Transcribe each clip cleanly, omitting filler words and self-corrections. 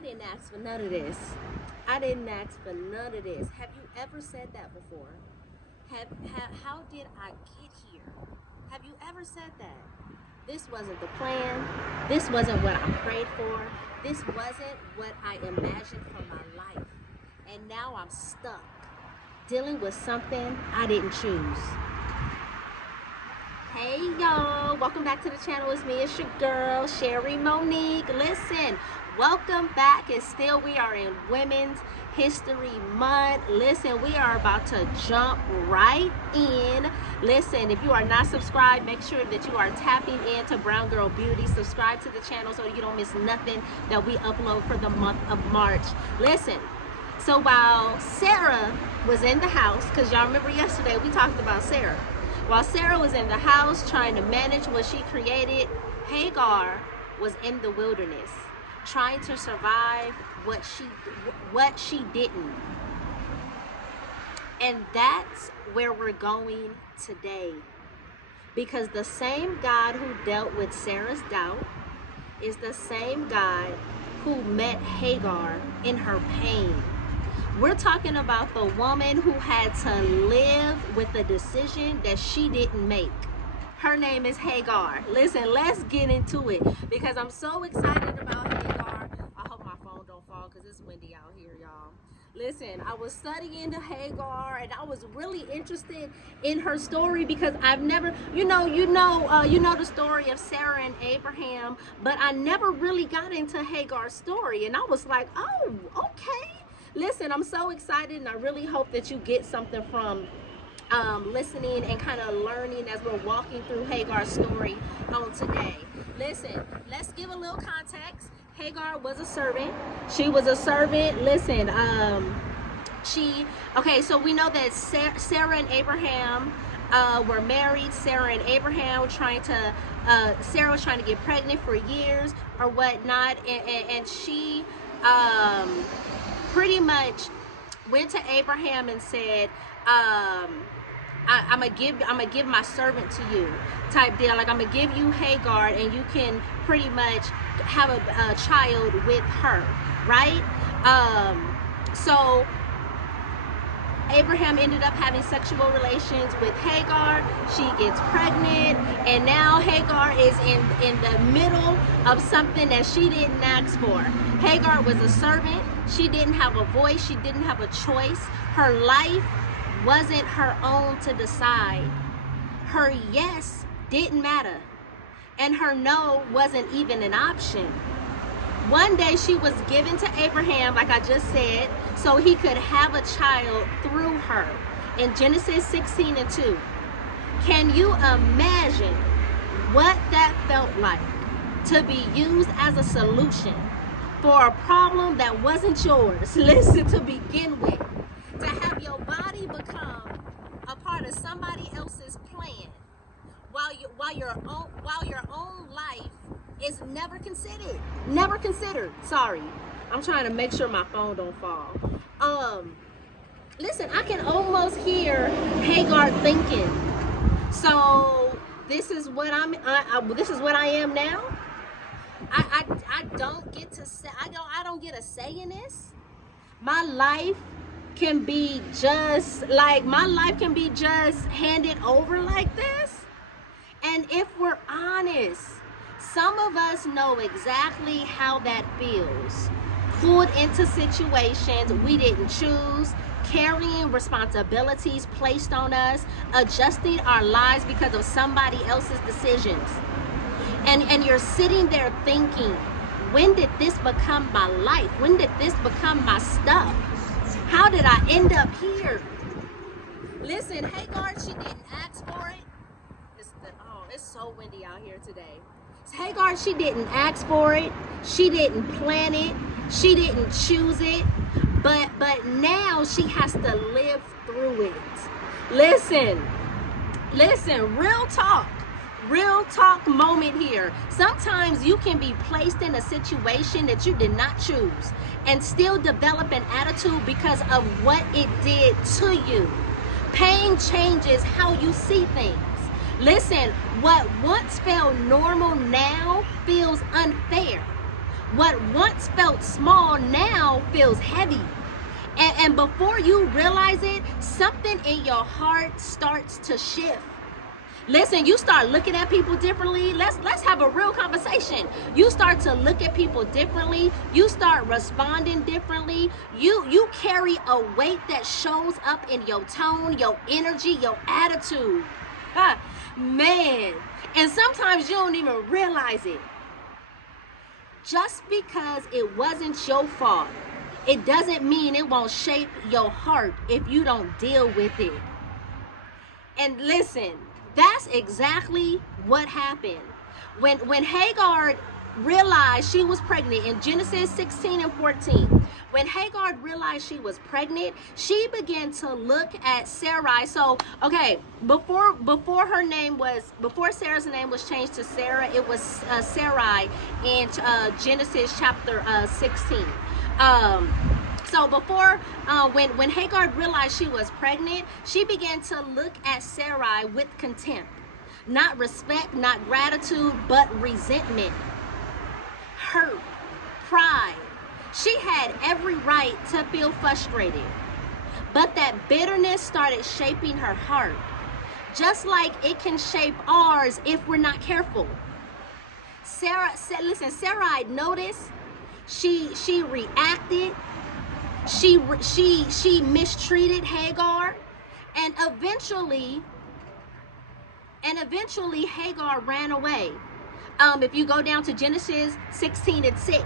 I didn't ask for none of this. I didn't ask for none of this. Have you ever said that before? How did I get here? Have you ever said that? This wasn't the plan. This wasn't what I prayed for. This wasn't what I imagined for my life. And now I'm stuck dealing with something I didn't choose. Hey y'all, welcome back to the channel. It's me, it's your girl, Sherry Monique. Listen, welcome back, and still we are in Women's History Month. Listen, we are about to jump right in. Listen, if you are not subscribed, make sure that you are tapping into Brown Girl Beauties. Subscribe to the channel so you don't miss nothing that we upload for the month of March. Listen, so while Sarah was in the house, because y'all remember yesterday we talked about Sarah. While Sarah was in the house trying to manage what she created, Hagar was in the wilderness trying to survive what she didn't. And that's where we're going today. Because the same God who dealt with Sarah's doubt is the same God who met Hagar in her pain. We're talking about the woman who had to live with the decision that she didn't make. Her name is Hagar. Listen, let's get into it because I'm so excited about Hagar. I hope my phone don't fall because it's windy out here, y'all. Listen, I was studying the Hagar and I was really interested in her story because I've never, you know the story of Sarah and Abraham, but I never really got into Hagar's story, and I was like, oh, okay. Listen, I'm so excited, and I really hope that you get something from listening and kind of learning as we're walking through Hagar's story on today. Listen, let's give a little context. Hagar was a servant. She was a servant. Listen, so we know that Sarah and Abraham were married. Sarah and Abraham were Sarah was trying to get pregnant for years or whatnot, and she pretty much went to Abraham and said, I'm gonna give my servant to you, type deal. Like, I'm gonna give you Hagar and you can pretty much have a child with her, right? So Abraham ended up having sexual relations with Hagar. She gets pregnant, and now Hagar is in the middle of something that she didn't ask for. Hagar was a servant. She didn't have a voice. She didn't have a choice. Her life wasn't her own to decide. Her yes didn't matter, and her no wasn't even an option. One day she was given to Abraham, like I just said, so he could have a child through her. In Genesis 16:2. Can you imagine what that felt like to be used as a solution for a problem that wasn't yours? Listen, to begin with, to have your body become a part of somebody else's plan while your own life is never considered. Sorry, I'm trying to make sure my phone don't fall. Listen, I can almost hear Hagar thinking, so this is what this is what I am now. I don't get to say, I don't get a say in this. My life can be just handed over like this. And if we're honest, some of us know exactly how that feels. Pulled into situations we didn't choose, carrying responsibilities placed on us, adjusting our lives because of somebody else's decisions. And you're sitting there thinking, when did this become my life? When did this become my stuff? How did I end up here? Listen, Hagar, she didn't ask for it. It's so windy out here today. Hagar, she didn't ask for it. She didn't plan it. She didn't choose it. But now she has to live through it. Listen, real talk moment here. Sometimes you can be placed in a situation that you did not choose and still develop an attitude because of what it did to you. Pain changes how you see things. Listen, what once felt normal now feels unfair. What once felt small now feels heavy. And before you realize it, something in your heart starts to shift. Listen, you start looking at people differently. Let's have a real conversation. You start to look at people differently. You start responding differently. You carry a weight that shows up in your tone, your energy, your attitude. Man. And sometimes you don't even realize it. Just because it wasn't your fault, it doesn't mean it won't shape your heart if you don't deal with it. And listen, that's exactly what happened. When Hagar realized she was pregnant in Genesis 16 and 14, when Hagar realized she was pregnant, she began to look at Sarai. So, okay, before Sarah's name was changed to Sarah, it was Sarai in Genesis chapter 16. So when Hagar realized she was pregnant, she began to look at Sarai with contempt. Not respect, not gratitude, but resentment, hurt, pride. She had every right to feel frustrated. But that bitterness started shaping her heart. Just like it can shape ours if we're not careful. Sarai noticed, she reacted, she mistreated Hagar, and eventually Hagar ran away. If you go down to Genesis 16 and 6,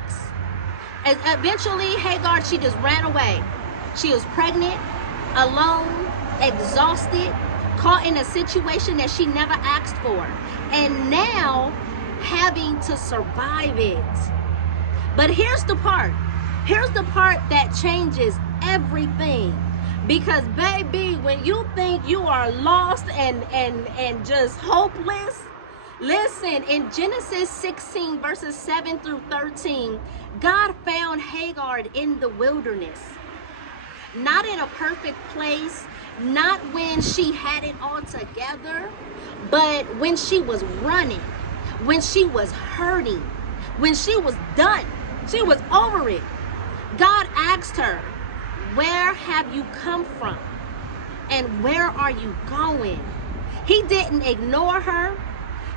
eventually Hagar, she just ran away. She was pregnant, alone, exhausted, caught in a situation that she never asked for, and now having to survive it. But here's the part that changes everything. Because baby, when you think you are lost and just hopeless, listen, in Genesis 16 verses 7 through 13, God found Hagar in the wilderness. Not in a perfect place, not when she had it all together, but when she was running, when she was hurting, when she was done, she was over it. God asked her, where have you come from? And where are you going? He didn't ignore her.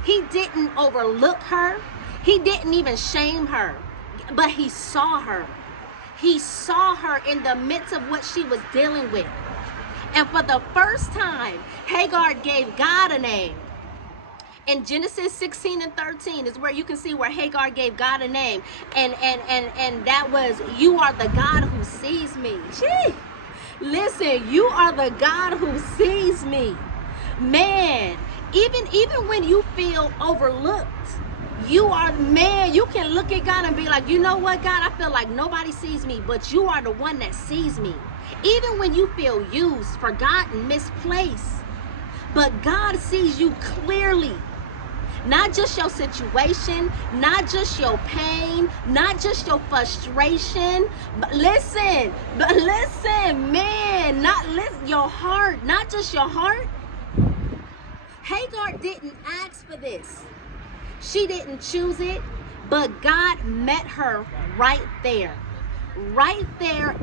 He didn't overlook her. He didn't even shame her. But he saw her. He saw her in the midst of what she was dealing with. And for the first time, Hagar gave God a name. In Genesis 16 and 13 is where you can see where Hagar gave God a name. And that was, you are the God who sees me. Gee. Listen, you are the God who sees me. Man, even when you feel overlooked, you can look at God and be like, you know what, God, I feel like nobody sees me, but you are the one that sees me. Even when you feel used, forgotten, misplaced, but God sees you clearly. Not just your situation, not just your pain, not just your frustration, but listen, man, your heart, not just your heart. Hagar didn't ask for this. She didn't choose it, but God met her right there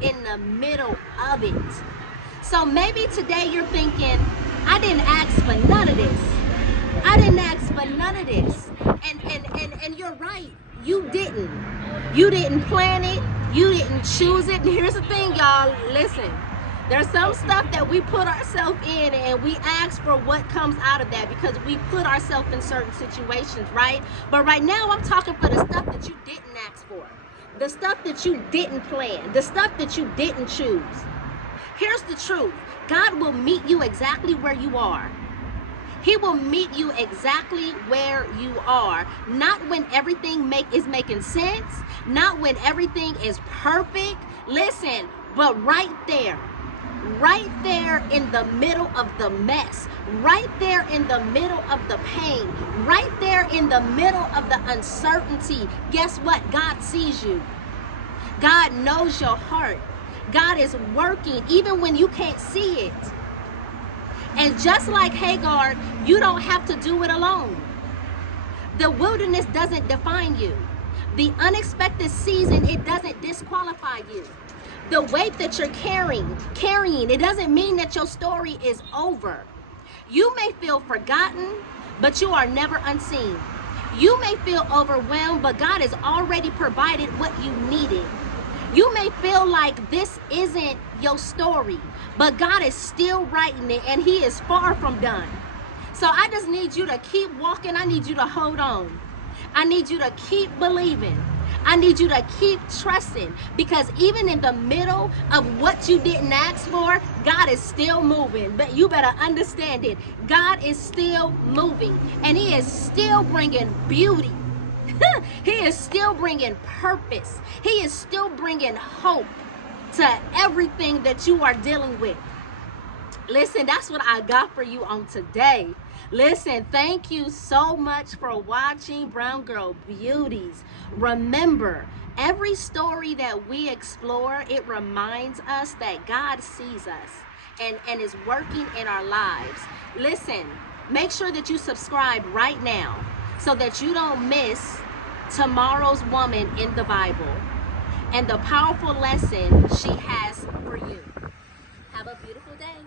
in the middle of it. So maybe today you're thinking, I didn't ask for none of this. I didn't ask for none of this. And you're right. You didn't. You didn't plan it. You didn't choose it. And here's the thing, y'all. Listen. There's some stuff that we put ourselves in and we ask for what comes out of that because we put ourselves in certain situations, right? But right now I'm talking for the stuff that you didn't ask for. The stuff that you didn't plan. The stuff that you didn't choose. Here's the truth. God will meet you exactly where you are. He will meet you exactly where you are. Not when everything is making sense. Not when everything is perfect. Listen, but right there in the middle of the mess, right there in the middle of the pain, right there in the middle of the uncertainty, guess what? God sees you. God knows your heart. God is working even when you can't see it. And just like Hagar, you don't have to do it alone. The wilderness doesn't define you. The unexpected season, it doesn't disqualify you. The weight that you're carrying, it doesn't mean that your story is over. You may feel forgotten, but you are never unseen. You may feel overwhelmed, but God has already provided what you needed. You may feel like this isn't your story, but God is still writing it, and He is far from done. So I just need you to keep walking. I need you to hold on. I need you to keep believing. I need you to keep trusting, because even in the middle of what you didn't ask for, God is still moving. But you better understand it. God is still moving, and He is still bringing beauty. He is still bringing purpose. He is still bringing hope to everything that you are dealing with. Listen, that's what I got for you on today. Listen, thank you so much for watching Brown Girl Beauties. Remember, every story that we explore, it reminds us that God sees us and is working in our lives. Listen, make sure that you subscribe right now so that you don't miss tomorrow's woman in the Bible and the powerful lesson she has for you. Have a beautiful day.